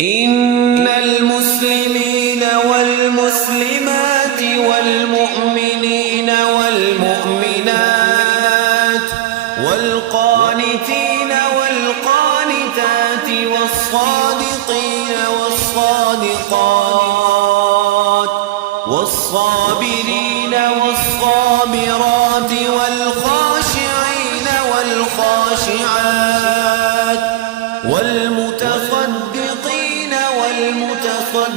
إن المسلمين والمسلمات والمؤمنين والمؤمنات والقانتين والقانتات والصادقين والصادقات والصابرين والصابرات والخاشعين والخاشعات والمتصدقين والمتصدقات